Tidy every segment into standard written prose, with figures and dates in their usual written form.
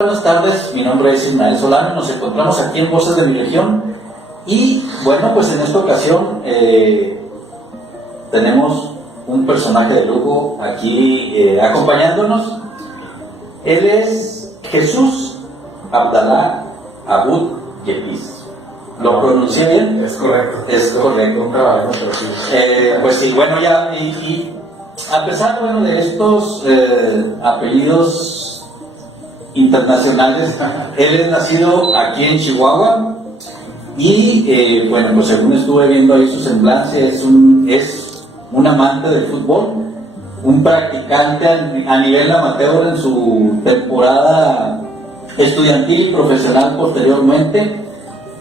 Buenas tardes, mi nombre es Ismael Solano, nos encontramos aquí en Voces de mi Región y bueno, pues en esta ocasión tenemos un personaje de lujo aquí acompañándonos. Él es Jesús Abdalá Abud Yepis. ¿Lo pronuncié bien? Es correcto. Es correcto. Un trabajo, pero sí. Pues sí, bueno, ya, y a pesar, bueno, de estos apellidos internacionales, él es nacido aquí en Chihuahua y bueno, pues según estuve viendo ahí su semblanza, es un amante del fútbol, un practicante a nivel amateur en su temporada estudiantil y profesional posteriormente,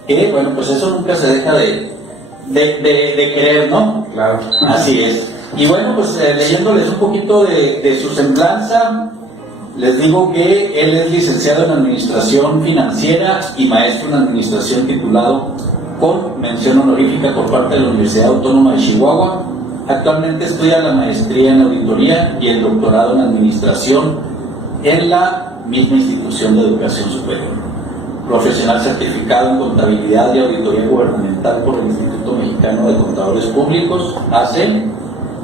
que bueno, pues eso nunca se deja de querer, ¿no? Claro. Así es. Y bueno, pues leyéndoles un poquito de su semblanza, les digo que él es licenciado en Administración Financiera y maestro en Administración titulado con mención honorífica por parte de la Universidad Autónoma de Chihuahua. Actualmente estudia la maestría en Auditoría y el doctorado en Administración en la misma institución de educación superior. Profesional certificado en Contabilidad y Auditoría Gubernamental por el Instituto Mexicano de Contadores Públicos, AC.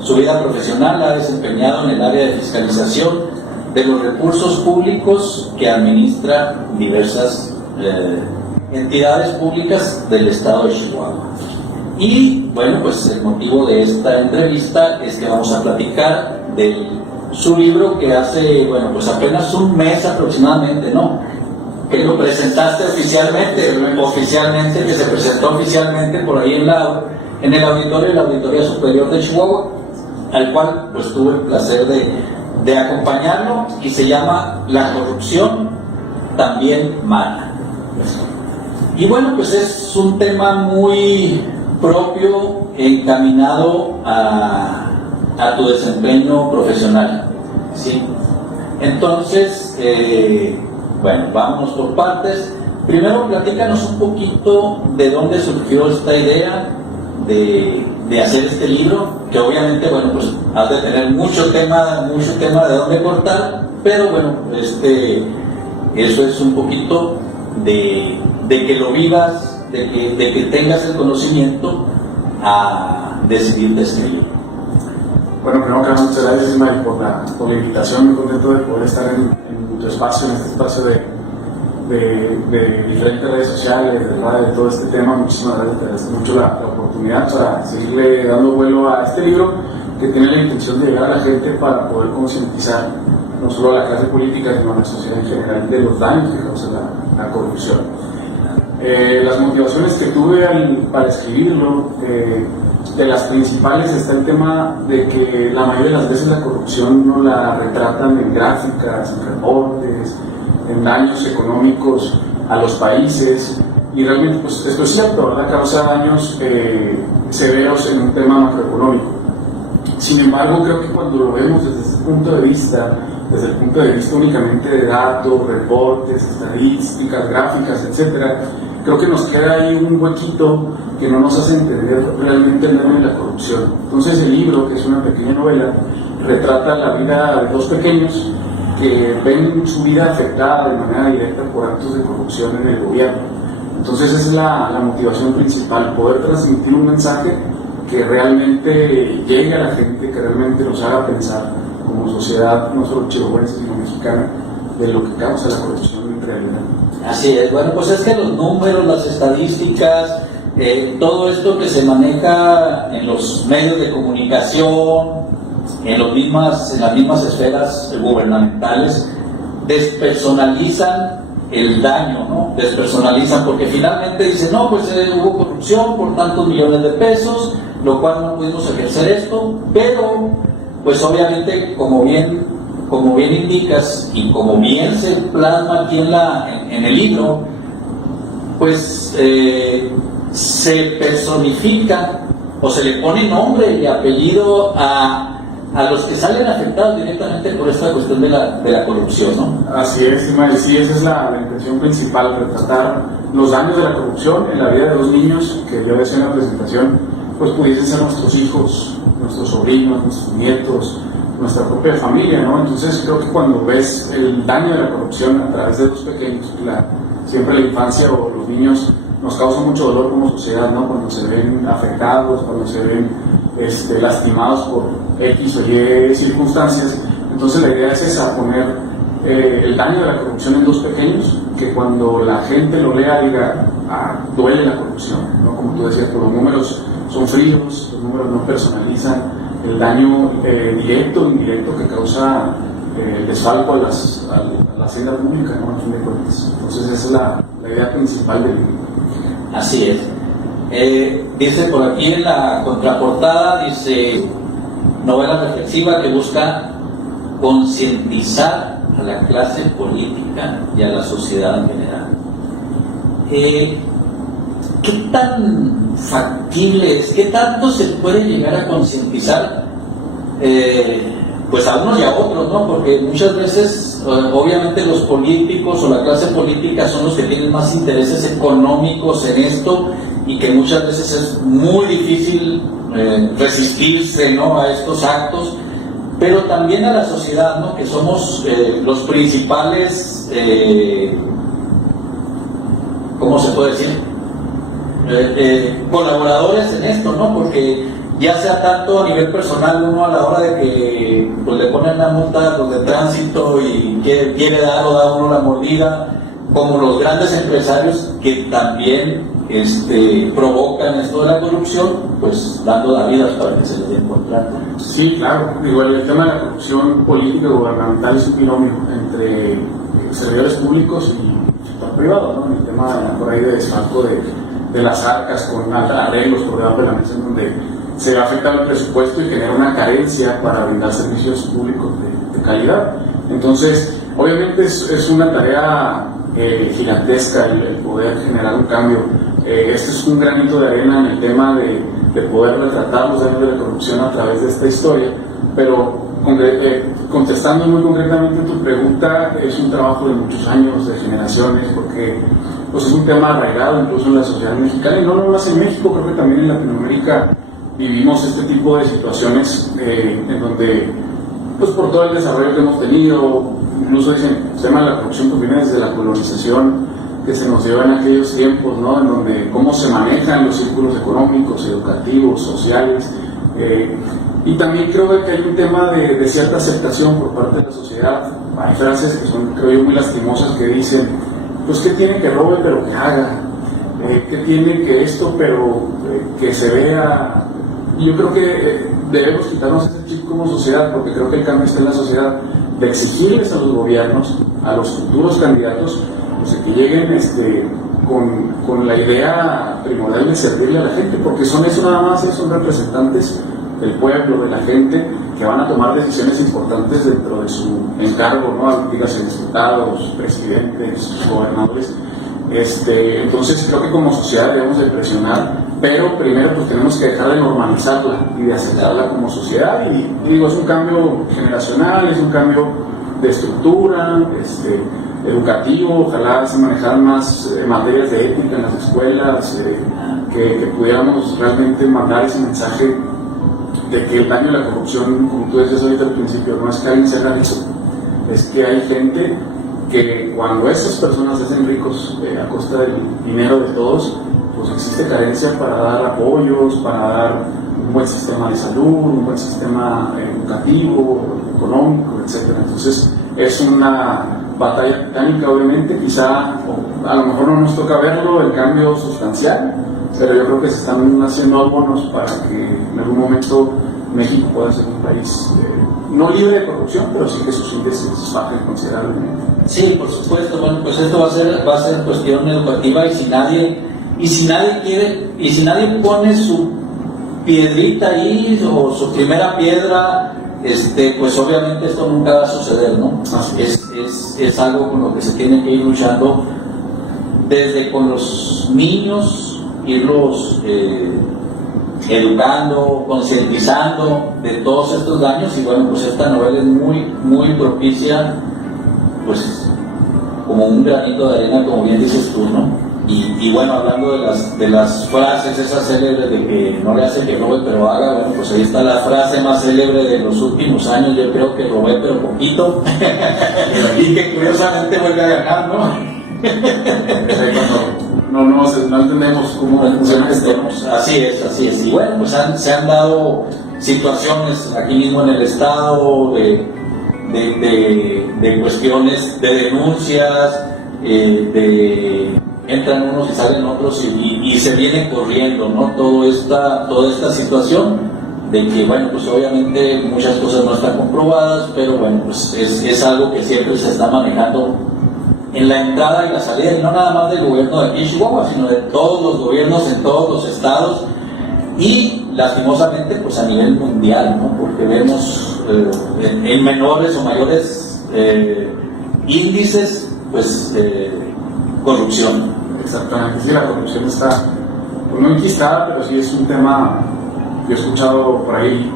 Su vida profesional la ha desempeñado en el área de fiscalización de los recursos públicos que administra diversas entidades públicas del estado de Chihuahua. Y bueno, pues el motivo de esta entrevista es que vamos a platicar de su libro que hace, bueno, pues apenas un mes aproximadamente, ¿no? Que lo presentaste oficialmente, que se presentó oficialmente por ahí en el auditorio de la Auditoría Superior de Chihuahua, al cual pues tuve el placer de acompañarlo, y se llama La corrupción también mata. Y bueno, pues es un tema muy propio, encaminado a tu desempeño profesional, ¿sí? Entonces, bueno, vámonos por partes. Primero, platícanos un poquito de dónde surgió esta idea de hacer este libro, que obviamente, bueno, pues has de tener mucho tema de dónde cortar, pero bueno, eso es un poquito de que lo vivas, de que tengas el conocimiento a decidir escribir. Bueno, primero que nada, muchas gracias, Ismael, por la invitación. Muy contento de poder estar en tu espacio, en este espacio de diferentes redes sociales, de todo este tema. Muchísimas gracias, te agradezco mucho la oportunidad para seguirle dando vuelo a este libro, que tiene la intención de llegar a la gente para poder concientizar no solo a la clase política, sino a la sociedad en general de los daños que causa la corrupción. Las motivaciones que tuve para escribirlo, de las principales está el tema de que la mayoría de las veces la corrupción no la retratan en gráficas, en reportes, en daños económicos a los países, y realmente pues esto es cierto, ¿verdad? Causa daños severos en un tema macroeconómico. Sin embargo, creo que cuando lo vemos desde el punto de vista únicamente de datos, reportes, estadísticas, gráficas, etcétera, creo que nos queda ahí un huequito que no nos hace entender realmente el tema de la corrupción. Entonces el libro, que es una pequeña novela, retrata la vida de dos pequeños que ven su vida afectada de manera directa por actos de corrupción en el gobierno. Entonces esa es la motivación principal, poder transmitir un mensaje que realmente llegue a la gente, que realmente nos haga pensar como sociedad, no solo chihuahuense, sino mexicana, de lo que causa la corrupción en realidad. Así es. Bueno, pues es que los números, las estadísticas, todo esto que se maneja en los medios de comunicación, en las mismas esferas gubernamentales, despersonalizan el daño, ¿no? Despersonalizan, porque finalmente dicen, no, pues hubo corrupción por tantos millones de pesos, lo cual no pudimos ejercer esto, pero pues obviamente, como bien indicas y como bien se plasma aquí en el libro, pues se personifica o se le pone nombre y apellido a los que salen afectados directamente por esta cuestión de la corrupción, ¿no? Así es, Ismael, sí, esa es la intención principal, retratar los daños de la corrupción en la vida de los niños, que yo decía en la presentación, pues pudiesen ser nuestros hijos, nuestros sobrinos, nuestros nietos, nuestra propia familia, ¿no? Entonces creo que cuando ves el daño de la corrupción a través de los pequeños, siempre la infancia o los niños nos causa mucho dolor como sociedad, ¿no? Cuando se ven afectados, cuando se ven lastimados por X o Y circunstancias. Entonces la idea es esa, poner el daño de la corrupción en dos pequeños, que cuando la gente lo lea diga, duele la corrupción, ¿no? Como tú decías, los números son fríos, los números no personalizan el daño directo o indirecto que causa el desfalco a la hacienda pública, ¿no? A fin de cuentas. Entonces esa es la idea principal del libro. Así es. Dice por aquí en la contraportada, dice, novela reflexiva que busca concientizar a la clase política y a la sociedad en general. ¿Qué tan factible es? ¿Qué tanto se puede llegar a concientizar? Pues a unos y a otros, ¿no? Porque muchas veces, obviamente, los políticos o la clase política son los que tienen más intereses económicos en esto y que muchas veces es muy difícil resistirse, ¿no?, a estos actos, pero también a la sociedad, ¿no?, que somos los principales, ¿cómo se puede decir?, colaboradores en esto, ¿no? Porque ya sea tanto a nivel personal, uno a la hora de que pues, le ponen una multa pues, de tránsito y quiere dar o da uno la mordida, como los grandes empresarios que también provocan esto de la corrupción, pues dando la vida para que se les den contrato. Sí, claro. Igual el tema de la corrupción política y gubernamental es un binomio entre servidores públicos y sector privado, ¿no? El tema por ahí de desfalco de las arcas con arreglos por debajo de la mesa, en donde se afecta el presupuesto y genera una carencia para brindar servicios públicos de calidad. Entonces, obviamente es una tarea gigantesca el poder generar un cambio. Este es un granito de arena en el tema de poder retratar los daños de la corrupción a través de esta historia, pero contestando muy concretamente tu pregunta, es un trabajo de muchos años, de generaciones, porque pues, es un tema arraigado incluso en la sociedad mexicana, y no nomás en México, creo que también en Latinoamérica vivimos este tipo de situaciones en donde, pues por todo el desarrollo que hemos tenido, incluso dicen, el tema de la corrupción que viene desde la colonización que se nos dio en aquellos tiempos, ¿no? En donde cómo se manejan los círculos económicos, educativos, sociales, y también creo que hay un tema de cierta aceptación por parte de la sociedad. Hay frases que son, creo yo, muy lastimosas que dicen, pues ¿qué tiene que robe pero que haga? ¿Qué tiene que esto pero que se vea? Yo creo que debemos quitarnos ese chip como sociedad, porque creo que el cambio está en la sociedad, de exigirles a los gobiernos, a los futuros candidatos, pues que lleguen con la idea primordial de servirle a la gente, porque son eso nada más, son representantes del pueblo, de la gente, que van a tomar decisiones importantes dentro de su encargo, ¿no? Dígase diputados, presidentes, gobernadores. Entonces creo que como sociedad debemos de presionar, pero primero pues tenemos que dejar de normalizarla y de aceptarla como sociedad, y digo, es un cambio generacional, es un cambio de estructura, educativo. Ojalá se manejaran más materias de ética en las escuelas, que pudiéramos realmente mandar ese mensaje de que el daño de la corrupción, como tú decías ahorita al principio, no es que alguien se haga rico, es que hay gente que cuando esas personas se hacen ricos a costa del dinero de todos, pues existe carencia para dar apoyos, para dar un buen sistema de salud, un buen sistema educativo, económico, etc. Entonces es una batalla titánica, obviamente, quizá a lo mejor no nos toca verlo, el cambio sustancial, pero yo creo que se están haciendo abonos para que en algún momento México pueda ser un país no libre de corrupción, pero sí que sus índices bajen considerablemente. Sí, por supuesto. Bueno, pues esto va a ser cuestión educativa, y si nadie quiere, y si nadie pone su piedrita ahí o su primera piedra, pues obviamente esto nunca va a suceder, ¿no? Es algo con lo que se tiene que ir luchando desde con los niños, irlos educando, concientizando de todos estos daños. Y bueno, pues esta novela es muy, muy propicia, pues como un granito de arena, como bien dices tú, ¿no? Y bueno, hablando de las frases esas célebres de que no le hace que robe pero haga, bueno, pues ahí está la frase más célebre de los últimos años, yo creo que robé pero poquito, y que curiosamente vuelve a ganar, ¿no? No entendemos cómo funciona esto. Así es. Y bueno, pues se han dado situaciones aquí mismo en el estado de cuestiones de denuncias, entran unos y salen otros y se viene corriendo, ¿no? Toda esta situación de que, bueno, pues obviamente muchas cosas no están comprobadas, pero bueno, pues es algo que siempre se está manejando en la entrada y la salida, y no nada más del gobierno de aquí en Chihuahua, sino de todos los gobiernos en todos los estados, y lastimosamente pues a nivel mundial, ¿no? Porque vemos en menores o mayores índices pues corrupción. Exactamente, sí, la corrupción está pues, no enquistada, pero sí es un tema. Yo he escuchado por ahí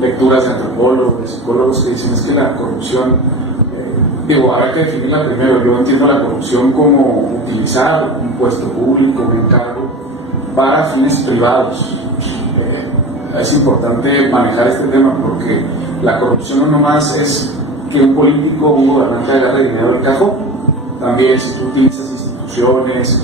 lecturas de antropólogos, de psicólogos que dicen es que la corrupción, habrá que definirla primero. Yo entiendo la corrupción como utilizar un puesto público, un encargo, para fines privados. Es importante manejar este tema porque la corrupción no nomás es que un político o un gobernante agarre dinero del cajón, también si tú utilizas instituciones,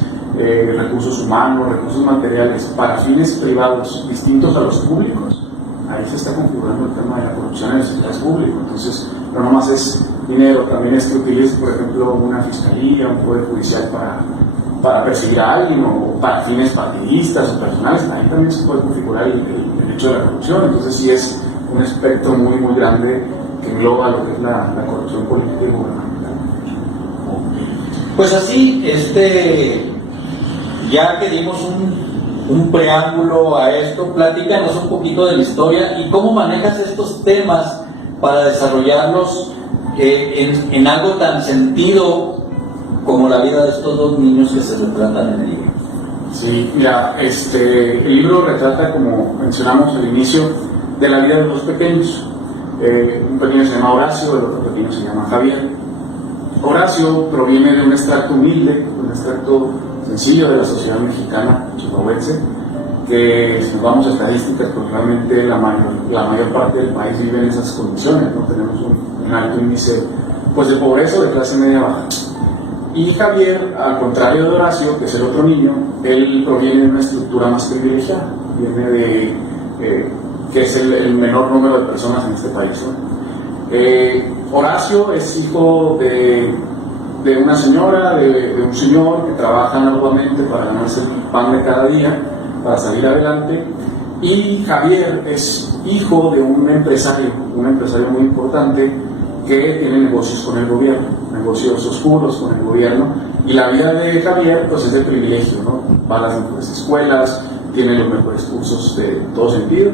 recursos humanos, recursos materiales para fines privados distintos a los públicos, ahí se está configurando el tema de la corrupción en el sector público. Entonces, no nomás es dinero, también es que utilices, por ejemplo, una fiscalía, un poder judicial para perseguir a alguien o para fines partidistas o personales, ahí también se puede configurar el hecho de la corrupción. Entonces, sí es un espectro muy, muy grande que engloba lo que es la corrupción política y gubernamental. Pues así, ya que dimos un preámbulo a esto, platícanos un poquito de la historia y cómo manejas estos temas para desarrollarlos en algo tan sentido como la vida de estos dos niños que se retratan en el libro. Sí, mira, el libro retrata, como mencionamos al inicio, de la vida de dos pequeños. Un pequeño se llama Horacio, el otro pequeño se llama Javier. Horacio proviene de un extracto humilde, un extracto sencillo de la sociedad mexicana chihuahuense, que si nos vamos a estadísticas, pues realmente la mayor parte del país vive en esas condiciones, ¿no? Tenemos un alto índice pues, de pobreza o de clase media baja. Y Javier, al contrario de Horacio, que es el otro niño, él proviene de una estructura más privilegiada, viene de que es el menor número de personas en este país, ¿no? Horacio es hijo de una señora, de un señor que trabaja arduamente para ganarse el pan de cada día, para salir adelante, y Javier es hijo de un empresario muy importante que tiene negocios con el gobierno, negocios oscuros con el gobierno, y la vida de Javier pues es de privilegio, ¿no? Va a las mejores escuelas, tiene los mejores cursos de todo sentido,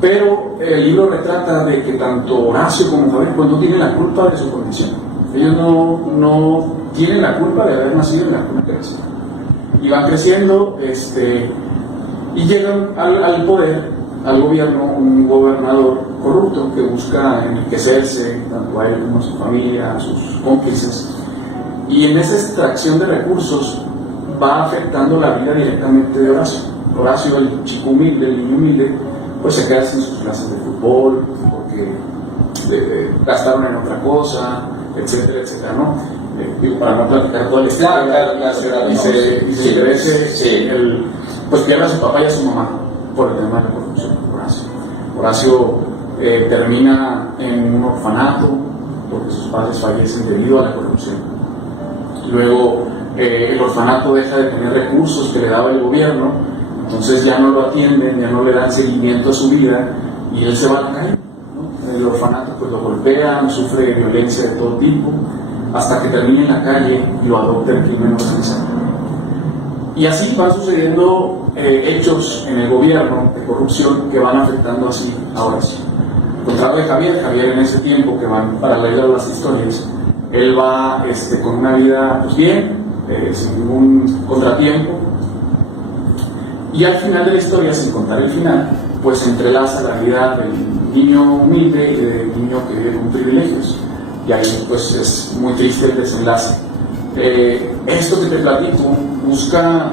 pero el libro retrata de que tanto Horacio como Javier pues no tienen la culpa de su condición. Ellos no tienen la culpa de haber nacido en la cuna que nacieron. Y van creciendo y llegan al poder, al gobierno, un gobernador corrupto que busca enriquecerse, tanto a él como a su familia, a sus cómplices. Y en esa extracción de recursos va afectando la vida directamente de Horacio. Horacio, el chico humilde, el niño humilde, pues se queda sin sus clases de fútbol, porque gastaron en otra cosa, etcétera, etcétera, ¿no? Para no platicar toda la historia, y se crece, pues pierde a su papá y a su mamá por el tema de la corrupción. Horacio termina en un orfanato porque sus padres fallecen debido a la corrupción. Luego el orfanato deja de tener recursos que le daba el gobierno, entonces ya no lo atienden, ya no le dan seguimiento a su vida y él se va a la calle, ¿no? El orfanato pues lo golpean, sufre violencia de todo tipo, hasta que termina en la calle y lo adopta el crimen organizado. Y así van sucediendo hechos en el gobierno de corrupción que van afectando así a Horacio. Al contrario de Javier en ese tiempo que van paralelas las historias, él va con una vida pues bien, sin ningún contratiempo, y al final de la historia, sin contar el final, pues se entrelaza la vida del niño humilde y del niño que vive con privilegios, y ahí pues es muy triste el desenlace Esto que te platico busca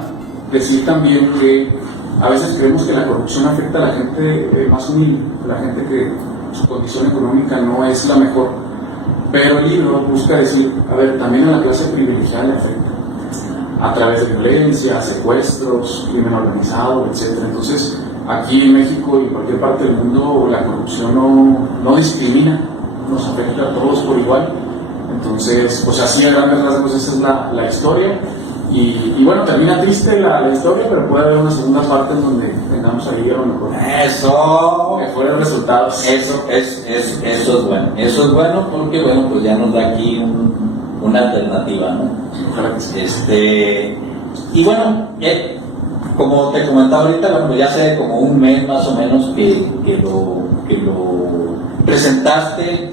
decir también que a veces creemos que la corrupción afecta a la gente más humilde, a la gente que su condición económica no es la mejor, pero el libro busca decir, a ver, también a la clase privilegiada le afecta, a través de violencia, secuestros, crimen organizado, etc. Entonces, aquí en México y en cualquier parte del mundo, la corrupción no discrimina, nos afecta a todos por igual. Entonces, pues así a grandes rasgos esa es la historia. Y bueno, termina triste la historia, pero puede haber una segunda parte en donde tengamos ahí a lo mejor mejores resultados. Eso es bueno. Eso es bueno porque, bueno, pues ya nos da aquí una alternativa, ¿no? Ojalá que sí. Y bueno, como te comentaba ahorita, bueno, pues ya hace como un mes más o menos que lo presentaste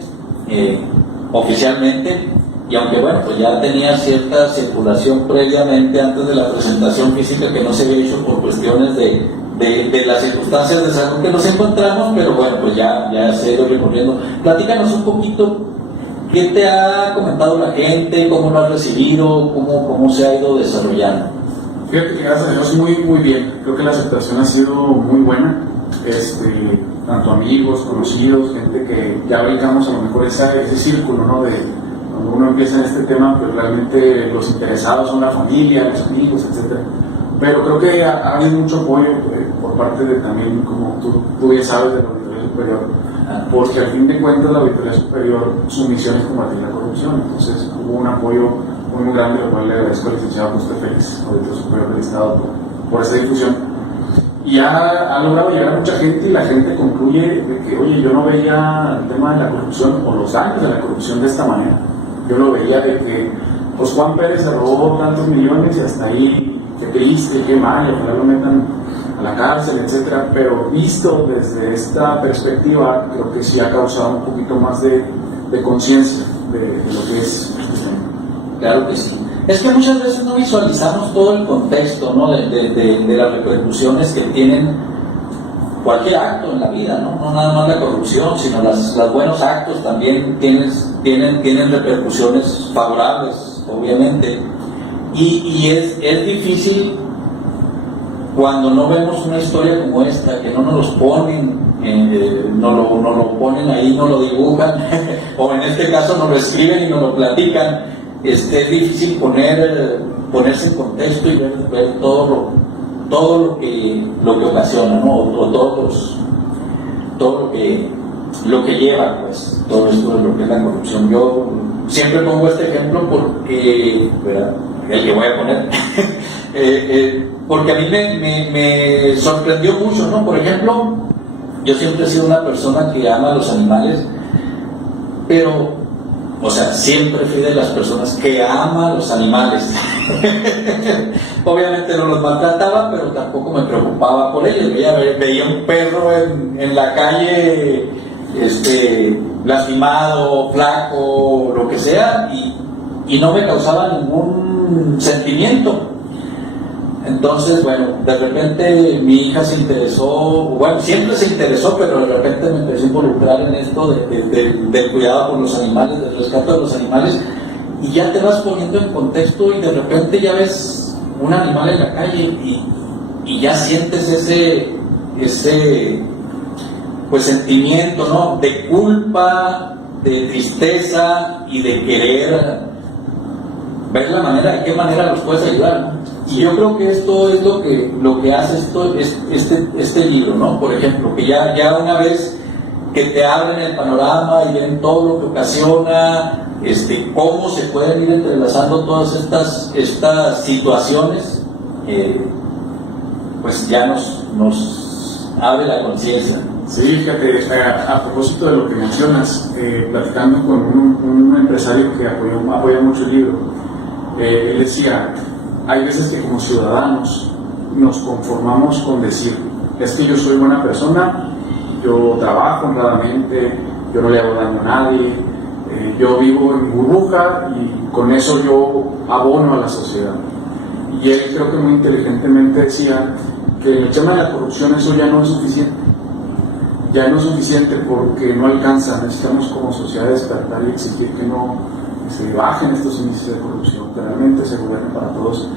oficialmente. Y aunque bueno, pues ya tenía cierta circulación previamente antes de la presentación física que no se había hecho por cuestiones de las circunstancias de salud que nos encontramos, pero bueno, pues ya se ha ido recorriendo. Platícanos un poquito, ¿qué te ha comentado la gente? ¿Cómo lo has recibido? ¿Cómo se ha ido desarrollando? Fíjate que gracias a Dios muy bien. Creo que la aceptación ha sido muy buena. Tanto amigos, conocidos, gente que ya brincamos a lo mejor ese círculo, ¿no? Cuando uno empieza en este tema, pues realmente los interesados son la familia, los amigos, etc. Pero creo que ha habido mucho apoyo por parte de también, como tú ya sabes, de la Auditoría Superior, porque al fin de cuentas la Auditoría Superior, su misión es combatir la corrupción. Entonces hubo un apoyo muy grande, lo cual le agradezco al licenciado José Félix, Auditor Superior del Estado, por esa difusión. Y ha logrado llegar a mucha gente y la gente concluye de que, oye, yo no veía el tema de la corrupción o los daños de la corrupción de esta manera. Yo lo veía de que, pues Juan Pérez se robó tantos millones y hasta ahí, qué triste, qué mal, ojalá lo metan a la cárcel, etcétera. Pero visto desde esta perspectiva, creo que sí ha causado un poquito más de conciencia de lo que es este tema. Claro que sí. Es que muchas veces no visualizamos todo el contexto, ¿no? de las repercusiones que tienen cualquier acto en la vida, ¿no? No nada más la corrupción, sino los buenos actos también tienen repercusiones favorables, obviamente. Y es difícil cuando no vemos una historia como esta, que no nos los ponen, no lo ponen ahí, no lo dibujan, o en este caso nos lo escriben y nos lo platican. Es difícil ponerse en contexto y ver todo lo que ocasiona, ¿no? O todo lo que lleva, pues, todo esto de lo que es la corrupción. Yo siempre pongo este ejemplo porque, ¿verdad? El que voy a poner, porque a mí me sorprendió mucho, ¿no? Por ejemplo, yo siempre he sido una persona que ama a los animales, pero o sea, siempre fui de las personas que ama a los animales. Obviamente no los maltrataba, pero tampoco me preocupaba por ellos. Veía un perro en la calle, lastimado, flaco, lo que sea, y no me causaba ningún sentimiento. Entonces, bueno, de repente mi hija se interesó, bueno, siempre se interesó, pero de repente me empecé a involucrar en esto del cuidado por los animales, del rescate de los animales, y ya te vas poniendo en contexto y de repente ya ves un animal en la calle y ya sientes ese pues sentimiento, ¿no? De culpa, de tristeza y de querer ver de qué manera los puedes ayudar, ¿no? Y yo creo que esto es lo que hace este libro, ¿no? Por ejemplo, que ya una vez que te abren el panorama y ven todo lo que ocasiona, cómo se pueden ir entrelazando todas estas situaciones, pues ya nos abre la conciencia. Sí, fíjate, a propósito de lo que mencionas, platicando con un empresario que apoya mucho el libro, él decía, hay veces que como ciudadanos nos conformamos con decir, es que yo soy buena persona, yo trabajo honradamente, yo no le hago daño a nadie, yo vivo en burbuja y con eso yo abono a la sociedad. Y él creo que muy inteligentemente decía que en el tema de la corrupción eso ya no es suficiente. Ya no es suficiente porque no alcanza, necesitamos como sociedad despertar y exigir que no que se bajen estos índices de corrupción, que realmente se gobierne para todos.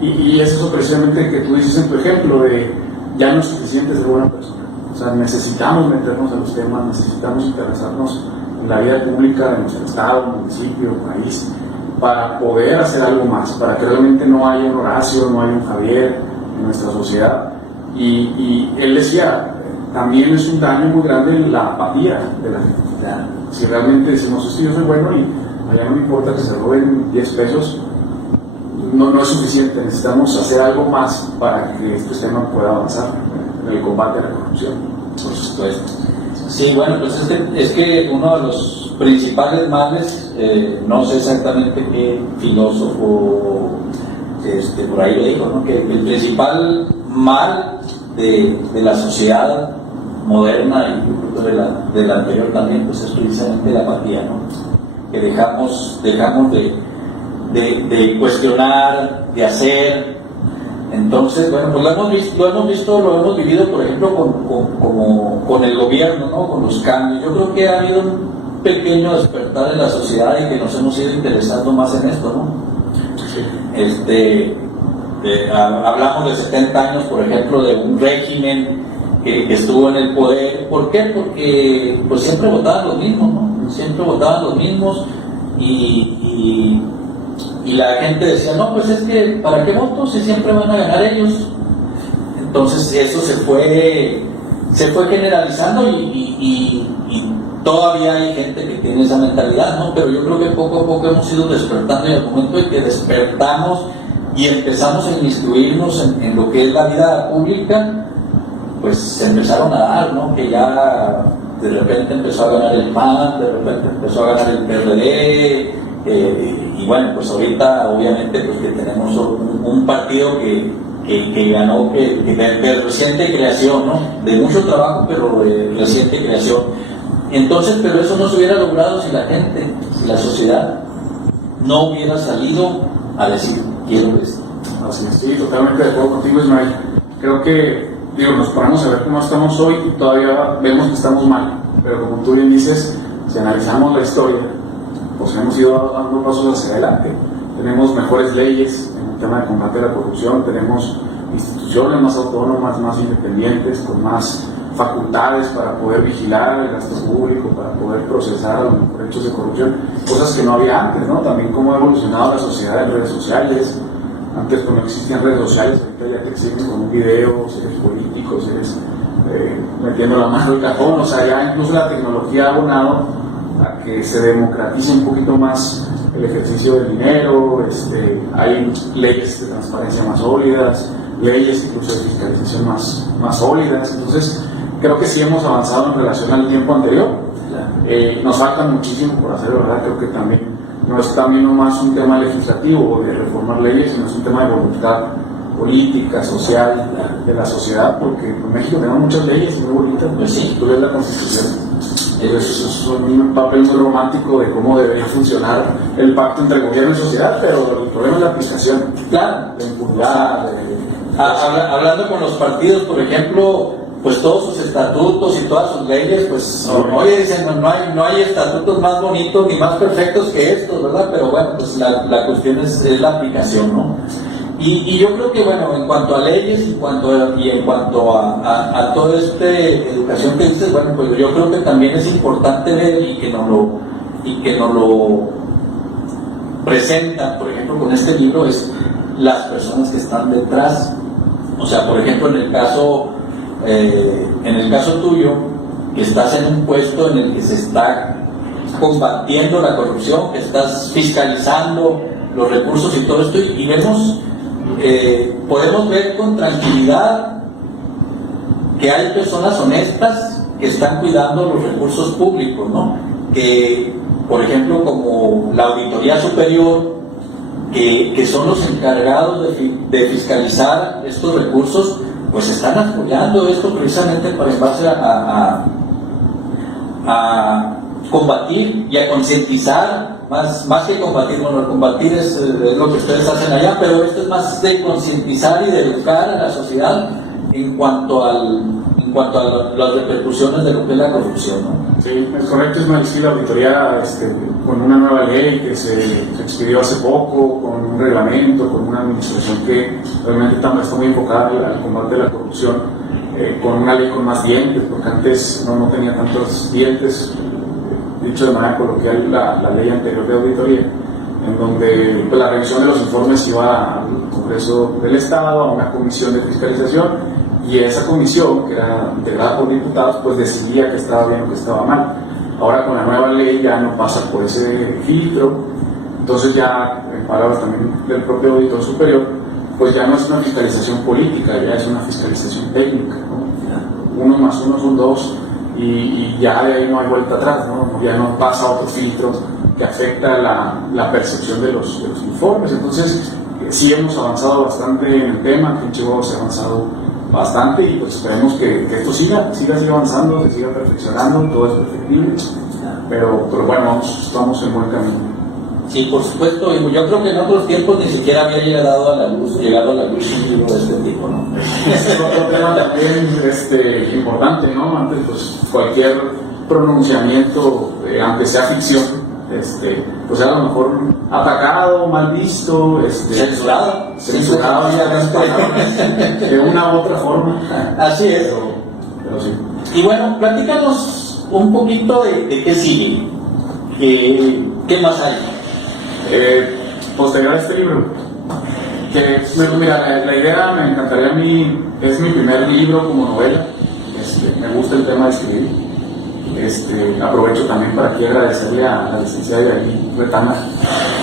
Y es eso precisamente que tú dices en tu ejemplo de ya no es suficiente ser buena persona. O sea, necesitamos meternos en los temas, necesitamos interesarnos en la vida pública de nuestro estado, municipio, país, para poder hacer algo más, para que realmente no haya un Horacio, no haya un Javier en nuestra sociedad. Y él decía, también es un daño muy grande la apatía de la gente. O sea, si realmente decimos, es que yo soy bueno y allá no me importa que se roben 10 pesos, no es suficiente, necesitamos hacer algo más para que este tema pueda avanzar en el combate a la corrupción. Por supuesto. Sí, bueno, pues es que uno de los principales males, no sé exactamente qué filósofo por ahí lo dijo, ¿no? Que el principal mal de la sociedad moderna y yo creo que de la anterior también, pues es precisamente la apatía, ¿no? Que dejamos de cuestionar, de hacer. Entonces, bueno, pues lo hemos vivido, por ejemplo, con el gobierno, ¿no? Con los cambios. Yo creo que ha habido un pequeño despertar en la sociedad y que nos hemos ido interesando más en esto, ¿no? Hablamos de 70 años, por ejemplo, de un régimen que estuvo en el poder. ¿Por qué? Porque pues siempre votaban los mismos, ¿no? Siempre votaban los mismos y la gente decía, no, pues es que, ¿para qué voto si siempre van a ganar ellos? Entonces eso se fue generalizando y todavía hay gente que tiene esa mentalidad, ¿no? Pero yo creo que poco a poco hemos ido despertando y al momento en que despertamos y empezamos a inmiscuirnos en lo que es la vida pública, pues se empezaron a dar, ¿no? Que ya de repente empezó a ganar el PAN, de repente empezó a ganar el PRD, y bueno, pues ahorita obviamente pues que tenemos un partido que ganó, que de reciente creación, ¿no? De mucho trabajo, pero de reciente creación. Entonces, pero eso no se hubiera logrado si la gente, si la sociedad no hubiera salido a decir, quiero esto. Así es, sí, totalmente de acuerdo contigo, Ismael. Creo que, nos paramos a ver cómo estamos hoy y todavía vemos que estamos mal, pero como tú bien dices, si analizamos la historia, pues hemos ido dando pasos hacia adelante. Tenemos mejores leyes en el tema de combate a la corrupción, tenemos instituciones más autónomas, más independientes, con más facultades para poder vigilar el gasto público, para poder procesar los hechos de corrupción, cosas que no había antes, ¿no? También cómo ha evolucionado la sociedad en redes sociales. Antes, cuando existían redes sociales, ahorita ya te exigen con un video, si eres político, si eres metiendo la mano al cajón, o sea, ya incluso la tecnología ha abonado a que se democratice un poquito más el ejercicio del dinero. Hay leyes de transparencia más sólidas, leyes incluso de fiscalización más sólidas. Entonces, creo que sí hemos avanzado en relación al tiempo anterior. Nos falta muchísimo por hacer, ¿verdad? Creo que también no es también nomás un tema legislativo de reformar leyes, sino es un tema de voluntad política, social, de la sociedad, porque en México tenemos muchas leyes muy bonitas, pues sí, tú ves la Constitución. Eso es un papel muy romántico de cómo debería funcionar el pacto entre gobierno y sociedad, pero el problema es la aplicación, claro, la impunidad. Hablando con los partidos, por ejemplo, pues todos sus estatutos y todas sus leyes, pues oye, dicen, no hay estatutos más bonitos ni más perfectos que estos, ¿verdad? Pero bueno, pues la cuestión es la aplicación, ¿no? Y yo creo que, bueno, en cuanto a leyes y en cuanto a toda esta educación que dices, bueno, pues yo creo que también es importante ver y que nos lo presentan, por ejemplo, con este libro, es las personas que están detrás. O sea, por ejemplo, en el caso tuyo, que estás en un puesto en el que se está combatiendo la corrupción, que estás fiscalizando los recursos y todo esto, y vemos, podemos ver con tranquilidad que hay personas honestas que están cuidando los recursos públicos, ¿no? Que, por ejemplo, como la Auditoría Superior, que son los encargados de fiscalizar estos recursos, pues están apoyando esto precisamente para en base a combatir y a concientizar, más que combatir, bueno, combatir es lo que ustedes hacen allá, pero esto es más de concientizar y de educar a la sociedad en cuanto al en cuanto a las repercusiones de lo que es la corrupción, ¿no? Sí, es correcto, Ismael. Sí, la auditoría con una nueva ley que se expidió hace poco, con un reglamento, con una administración que realmente está muy enfocada al combate de la corrupción, con una ley con más dientes, porque antes no tenía tantos dientes, dicho de manera coloquial, la ley anterior de auditoría, en donde pues, la revisión de los informes iba al Congreso del Estado, a una comisión de fiscalización, y esa comisión, que era integrada por diputados, pues decidía que estaba bien o que estaba mal. Ahora con la nueva ley ya no pasa por ese filtro, entonces ya, en palabras también del propio auditor superior, pues ya no es una fiscalización política, ya es una fiscalización técnica, ¿no? 1 más 1 son 2, y ya de ahí no hay vuelta atrás, ¿no? Ya no pasa otro filtro que afecta la percepción de los informes. Entonces sí hemos avanzado bastante en el tema, que en Chihuahua se ha avanzado bastante, y pues esperemos que esto siga avanzando, se siga perfeccionando, todo es perfectible, pero bueno, estamos en buen camino. Sí, por supuesto, y yo creo que en otros tiempos ni siquiera había llegado a la luz un libro de este tipo, ¿no? Este es otro tema también importante, ¿no? Antes, pues, cualquier pronunciamiento, aunque sea ficción, pues a lo mejor atacado, mal visto, censurado ya las palabras, de una u otra forma. Así es. Pero sí. Y bueno, platícanos un poquito de qué sigue, qué más hay. Posterior a este libro, que mira, la idea me encantaría a mí, es mi primer libro como novela, me gusta el tema de escribir. Aprovecho también para aquí agradecerle a la licenciada Yair Retana,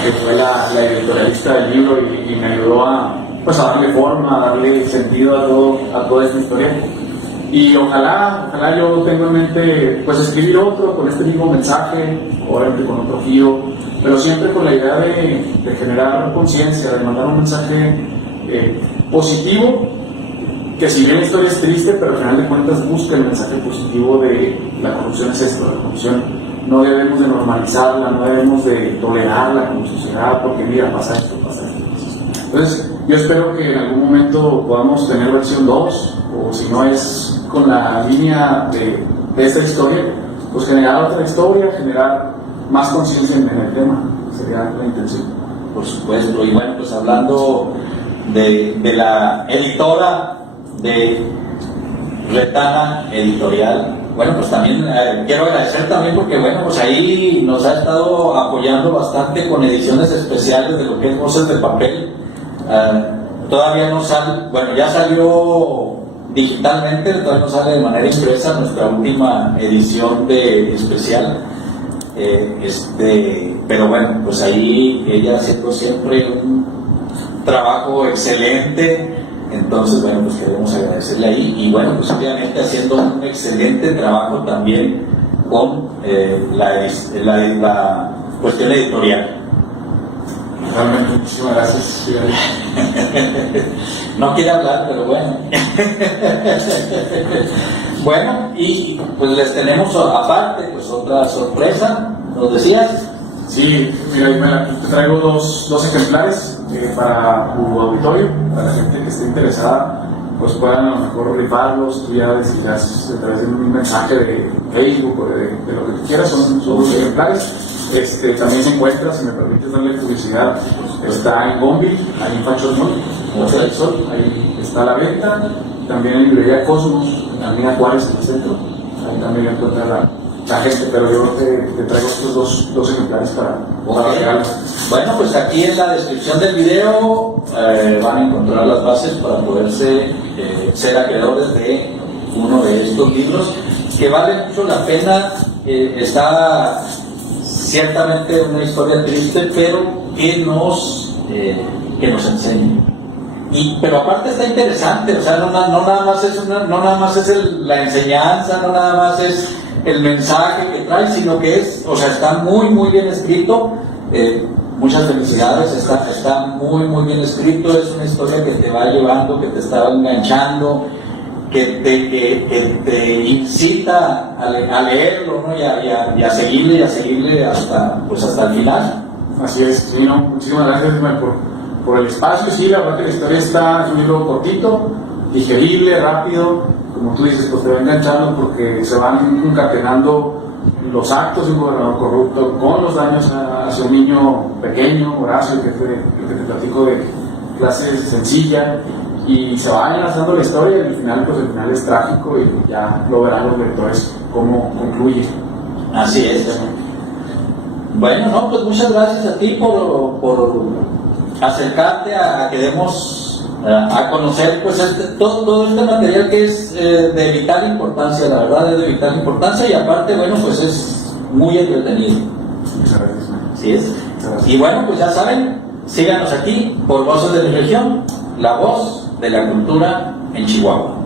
que fue la editorialista del libro y me ayudó a darle forma, a darle sentido a toda esta historia. Y ojalá yo tenga en mente pues escribir otro con este mismo mensaje, obviamente con otro giro, pero siempre con la idea de generar conciencia, de mandar un mensaje positivo, que si bien la historia es triste, pero al final de cuentas busca el mensaje positivo de la corrupción es esto, la corrupción no debemos de normalizarla, no debemos de tolerarla como sociedad, porque mira, pasa esto. Entonces, yo espero que en algún momento podamos tener versión 2, o si no es con la línea de esta historia, pues generar otra historia, generar más conciencia en el tema, sería la intención. Por supuesto, y bueno, pues hablando de la editora de Retana Editorial, bueno, pues también quiero agradecer también porque bueno, pues ahí nos ha estado apoyando bastante con ediciones especiales de lo que es Voces de Papel. Todavía no sale, bueno, ya salió digitalmente, todavía no sale de manera impresa nuestra última edición de especial, pero bueno, pues ahí ella haciendo siempre un trabajo excelente. Entonces, bueno, pues queremos agradecerle ahí, y bueno, pues obviamente haciendo un excelente trabajo también con la cuestión editorial. Realmente, muchísimas gracias. No quiere hablar, pero bueno. Bueno, y pues les tenemos aparte pues otra sorpresa, ¿nos decías? Sí, mira, te traigo dos ejemplares para tu auditorio, para la gente que esté interesada, pues puedan a lo mejor rifarlos, tú ya decidirás a través de un mensaje de Facebook o de lo que tú quieras, son 2 ejemplares. También se encuentra, si me permites darle publicidad, está en Gombi, ahí en Pancho Mall, Plaza del Sol, ahí está a la venta, también en librería Cosmos, en la Avenida Juárez, en el centro, ahí también encuentra la gente, pero yo te traigo estos dos ejemplares para regalar. Bueno, pues aquí en la descripción del video van a encontrar las bases para poderse ser acreedores de uno de estos libros, que vale mucho la pena. Está ciertamente una historia triste, pero que nos enseña. Pero aparte está interesante, o sea, no nada más es la enseñanza, no nada más es el mensaje que trae, sino que está muy muy bien escrito. Muchas felicidades, está muy muy bien escrito, es una historia que te va llevando, que te está enganchando, que te incita a leerlo, ¿no? y a seguirle hasta el final. Así es, sí, no, muchísimas gracias por el espacio. Sí, la verdad que la historia es un libro cortito, digerible, rápido, como tú dices, pues te va enganchando porque se van concatenando los actos de un gobernador corrupto con los daños hacia un niño pequeño, Horacio, que te platico de clase sencilla, y se va enlazando la historia y al final, pues el final es trágico y ya lo verán los lectores cómo concluye. Así es. Bueno, no, pues muchas gracias a ti por acercarte a que demos a conocer pues todo este material que es de vital importancia, la verdad es de vital importancia y aparte, bueno, pues es muy entretenido. Muchas gracias. Así es. Y bueno, pues ya saben, síganos aquí por Voces de la Región, la voz de la cultura en Chihuahua.